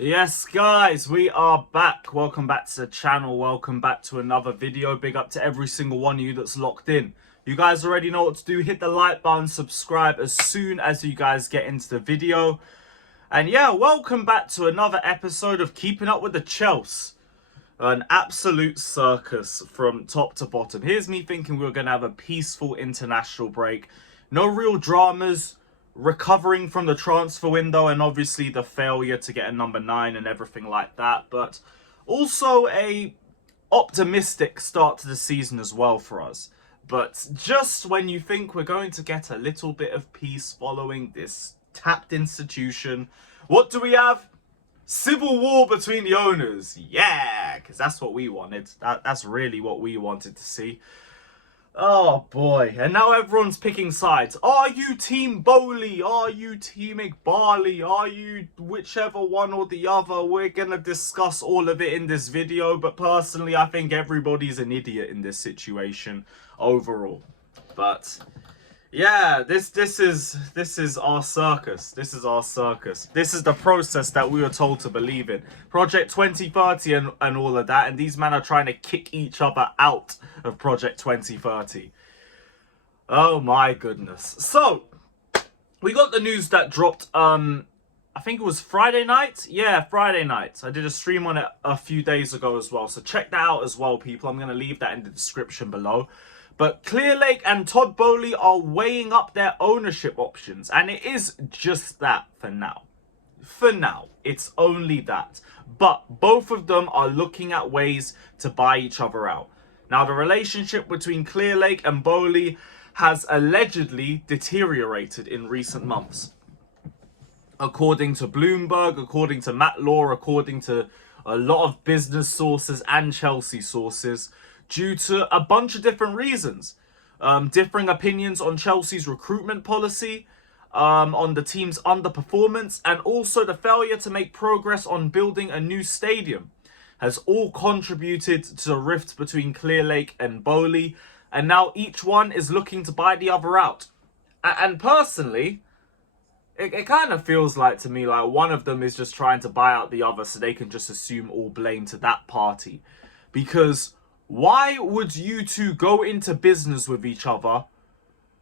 Yes, guys, we are back. Welcome back to the channel. Welcome back to another video. Big up to every single one of you that's locked in. You guys already know what to do. Hit the like button, subscribe as soon as you guys get into the video. And yeah, welcome back to another episode of Keeping Up with the Chelsea. An absolute circus from top to bottom. Here's me thinking we were going to have a peaceful international break. No real dramas. Recovering from the transfer window and obviously the failure to get a number 9 and everything like that, but also a optimistic start to the season as well for us. But just when you think we're going to get a little bit of peace following this tapped institution, what do we have? Civil war between the owners. Yeah, because that's what we wanted. That's really what we wanted to see. Oh boy, and now everyone's picking sides. Are you team Boehly? Are you team Egbhali? Are you whichever one or the other? We're gonna discuss all of it in this video, but personally I think everybody's an idiot in this situation overall. But yeah, this is our circus. This is our circus. This is the process that we were told to believe in. Project 2030 and all of that. And these men are trying to kick each other out of Project 2030. Oh my goodness. So, we got the news that dropped, I think it was Friday night? Yeah, Friday night. I did a stream on it a few days ago as well. So check that out as well, people. I'm going to leave that in the description below. But Clearlake and Todd Boehly are weighing up their ownership options. And it is just that for now. For now, it's only that. But both of them are looking at ways to buy each other out. Now, the relationship between Clearlake and Boehly has allegedly deteriorated in recent months. According to Bloomberg, according to Matt Law, according to a lot of business sources and Chelsea sources, due to a bunch of different reasons. Differing opinions on Chelsea's recruitment policy, on the team's underperformance, and also the failure to make progress on building a new stadium has all contributed to the rift between Clearlake and Boehly, and now each one is looking to buy the other out. And personally, it kind of feels like to me like one of them is just trying to buy out the other so they can just assume all blame to that party. Because why would you two go into business with each other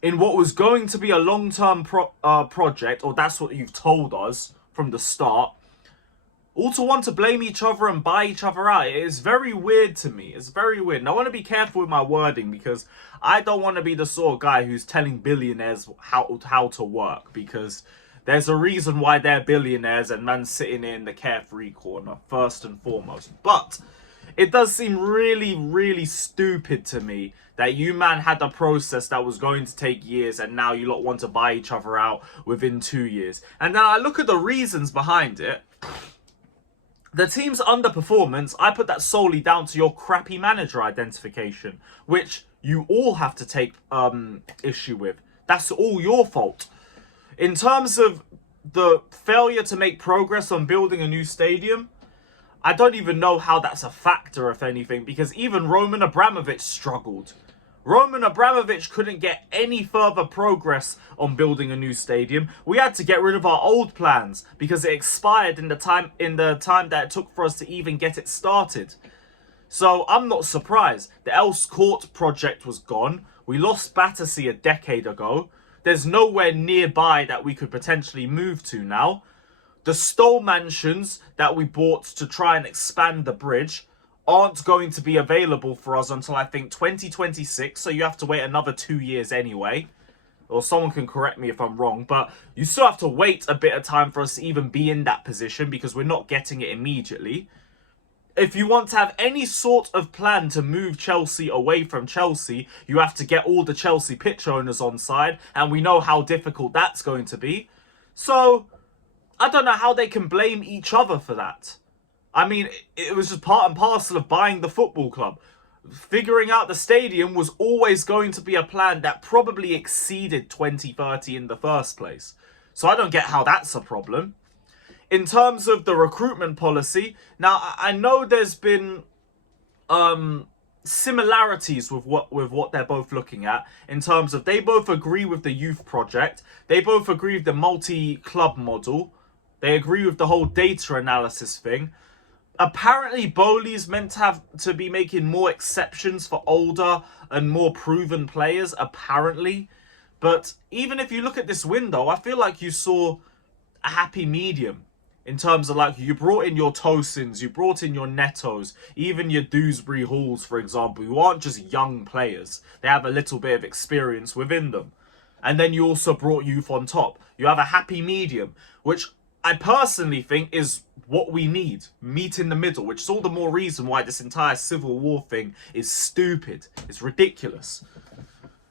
in what was going to be a long-term project, or that's what you've told us from the start, all to want to blame each other and buy each other out? It is very weird to me. It's very weird. And I want to be careful with my wording because I don't want to be the sort of guy who's telling billionaires how to work, because there's a reason why they're billionaires and man's sitting in the carefree corner, first and foremost. But it does seem really, really stupid to me that you man had a process that was going to take years and now you lot want to buy each other out within 2 years. And then I look at the reasons behind it. The team's underperformance, I put that solely down to your crappy manager identification, which you all have to take issue with. That's all your fault. In terms of the failure to make progress on building a new stadium, I don't even know how that's a factor, if anything, because even Roman Abramovich struggled. Roman Abramovich couldn't get any further progress on building a new stadium. We had to get rid of our old plans because it expired in the time that it took for us to even get it started. So I'm not surprised. The Els Court project was gone. We lost Battersea a decade ago. There's nowhere nearby that we could potentially move to now. The Stoll mansions that we bought to try and expand the bridge aren't going to be available for us until I think 2026. So you have to wait another 2 years anyway. Or someone can correct me if I'm wrong. But you still have to wait a bit of time for us to even be in that position because we're not getting it immediately. If you want to have any sort of plan to move Chelsea away from Chelsea, you have to get all the Chelsea pitch owners on side. And we know how difficult that's going to be. So I don't know how they can blame each other for that. I mean, it was just part and parcel of buying the football club. Figuring out the stadium was always going to be a plan that probably exceeded 2030 in the first place. So I don't get how that's a problem. In terms of the recruitment policy, now I know there's been similarities with what they're both looking at, in terms of they both agree with the youth project, they both agree with the multi-club model, They agree with the whole data analysis thing. Apparently, Boehly's meant to be making more exceptions for older and more proven players, apparently. But even if you look at this window, I feel like you saw a happy medium. In terms of, like, you brought in your Tosins, you brought in your Netos, even your Dewsbury Halls, for example, who aren't just young players. They have a little bit of experience within them. And then you also brought youth on top. You have a happy medium, which I personally think is what we need. Meet in the middle, which is all the more reason why this entire civil war thing is stupid. It's ridiculous.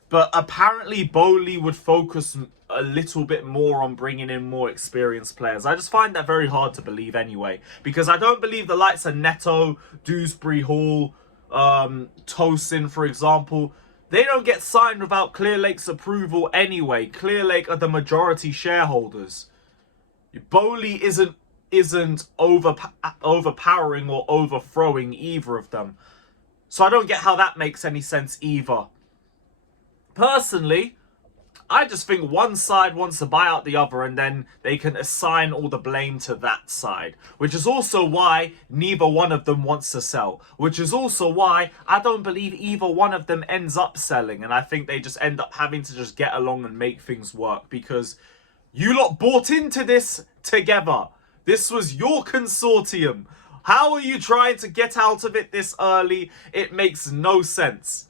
But apparently Boehly would focus a little bit more on bringing in more experienced players. I just find that very hard to believe anyway. Because I don't believe the likes of Neto, Dewsbury Hall, Tosin, for example, they don't get signed without Clearlake's approval anyway. Clearlake are the majority shareholders. Boehly isn't overpowering or overthrowing either of them. So I don't get how that makes any sense either. Personally, I just think one side wants to buy out the other and then they can assign all the blame to that side. Which is also why neither one of them wants to sell. Which is also why I don't believe either one of them ends up selling. And I think they just end up having to just get along and make things work. Because you lot bought into this together. This was your consortium. How are you trying to get out of it this early? It makes no sense.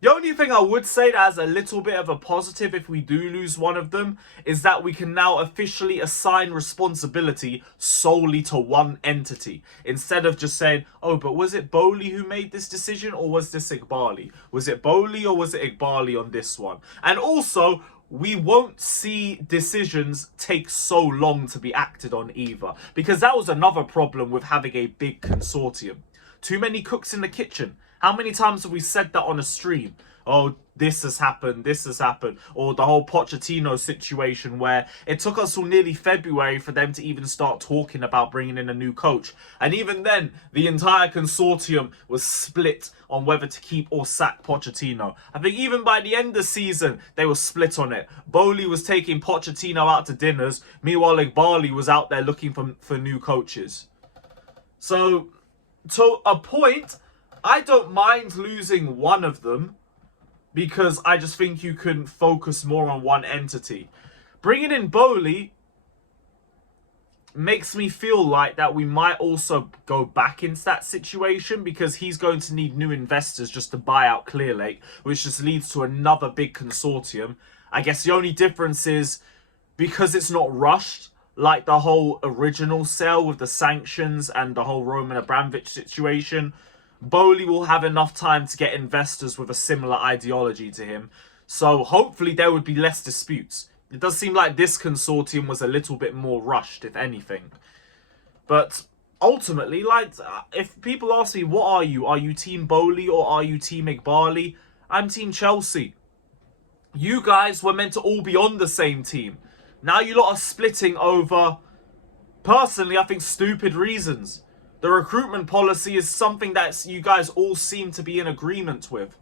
The only thing I would say that has a little bit of a positive if we do lose one of them is that we can now officially assign responsibility solely to one entity. Instead of just saying, oh, but was it Boehly who made this decision or was this Egbhali? Was it Boehly or was it Egbhali on this one? And also, we won't see decisions take so long to be acted on either. Because that was another problem with having a big consortium. Too many cooks in the kitchen. How many times have we said that on a stream? Oh, this has happened, or the whole Pochettino situation where it took us till nearly February for them to even start talking about bringing in a new coach. And even then, the entire consortium was split on whether to keep or sack Pochettino. I think even by the end of the season, they were split on it. Boehly was taking Pochettino out to dinners, meanwhile Egbhali was out there looking for new coaches. So, to a point, I don't mind losing one of them because I just think you can focus more on one entity. Bringing in Boehly makes me feel like that we might also go back into that situation because he's going to need new investors just to buy out Clearlake, which just leads to another big consortium. I guess the only difference is because it's not rushed, like the whole original sale with the sanctions and the whole Roman Abramovich situation, Boehly will have enough time to get investors with a similar ideology to him. So hopefully there would be less disputes. It does seem like this consortium was a little bit more rushed, if anything. But ultimately, like, if people ask me, what are you? Are you Team Boehly or are you Team Egbhali? I'm Team Chelsea. You guys were meant to all be on the same team. Now you lot are splitting over, personally, I think stupid reasons. The recruitment policy is something that you guys all seem to be in agreement with.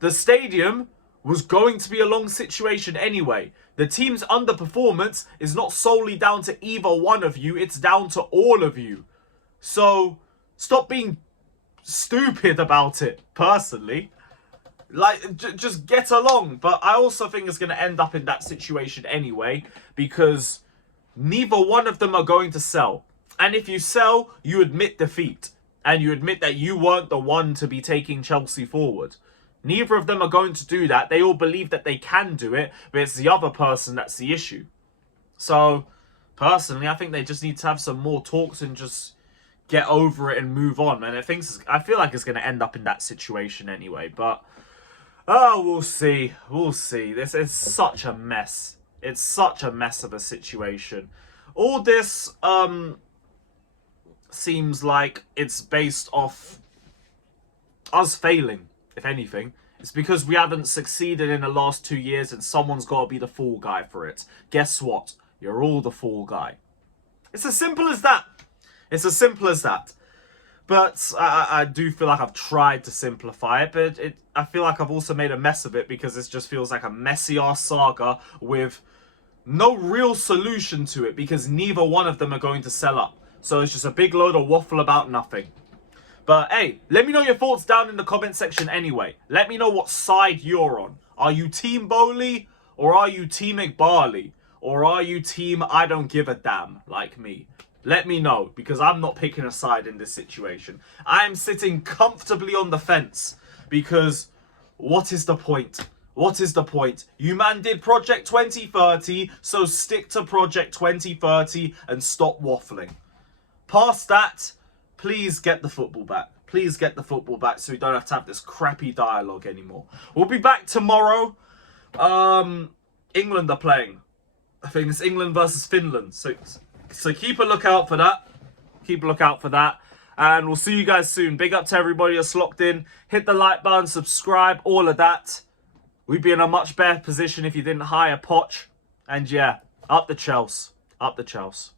The stadium was going to be a long situation anyway. The team's underperformance is not solely down to either one of you, it's down to all of you. So, stop being stupid about it, personally. Like, just get along. But I also think it's going to end up in that situation anyway, because neither one of them are going to sell. And if you sell, you admit defeat. And you admit that you weren't the one to be taking Chelsea forward. Neither of them are going to do that. They all believe that they can do it, but it's the other person that's the issue. So, personally, I think they just need to have some more talks and just get over it and move on. And I feel like it's going to end up in that situation anyway. But, oh, we'll see. We'll see. This is such a mess. It's such a mess of a situation. All this, seems like it's based off us failing, if anything. It's because we haven't succeeded in the last 2 years and someone's got to be the fall guy for it. Guess what? You're all the fall guy. It's as simple as that. It's as simple as that. But I do feel like I've tried to simplify it, but I feel like I've also made a mess of it because this just feels like a messy-ass saga with no real solution to it because neither one of them are going to sell up. So it's just a big load of waffle about nothing. But hey, let me know your thoughts down in the comment section anyway. Let me know what side you're on. Are you team Boehly or are you team Egbhali? Or are you team I don't give a damn like me? Let me know, because I'm not picking a side in this situation. I am sitting comfortably on the fence because what is the point? What is the point? You man did Project 2030, so stick to Project 2030 and stop waffling. Past that, please get the football back. Please get the football back so we don't have to have this crappy dialogue anymore. We'll be back tomorrow. England are playing. I think it's England versus Finland. So keep a lookout for that. Keep a lookout for that. And we'll see you guys soon. Big up to everybody that's locked in. Hit the like button, subscribe, all of that. We'd be in a much better position if you didn't hire Poch. And yeah, up the Chelsea. Up the Chelsea.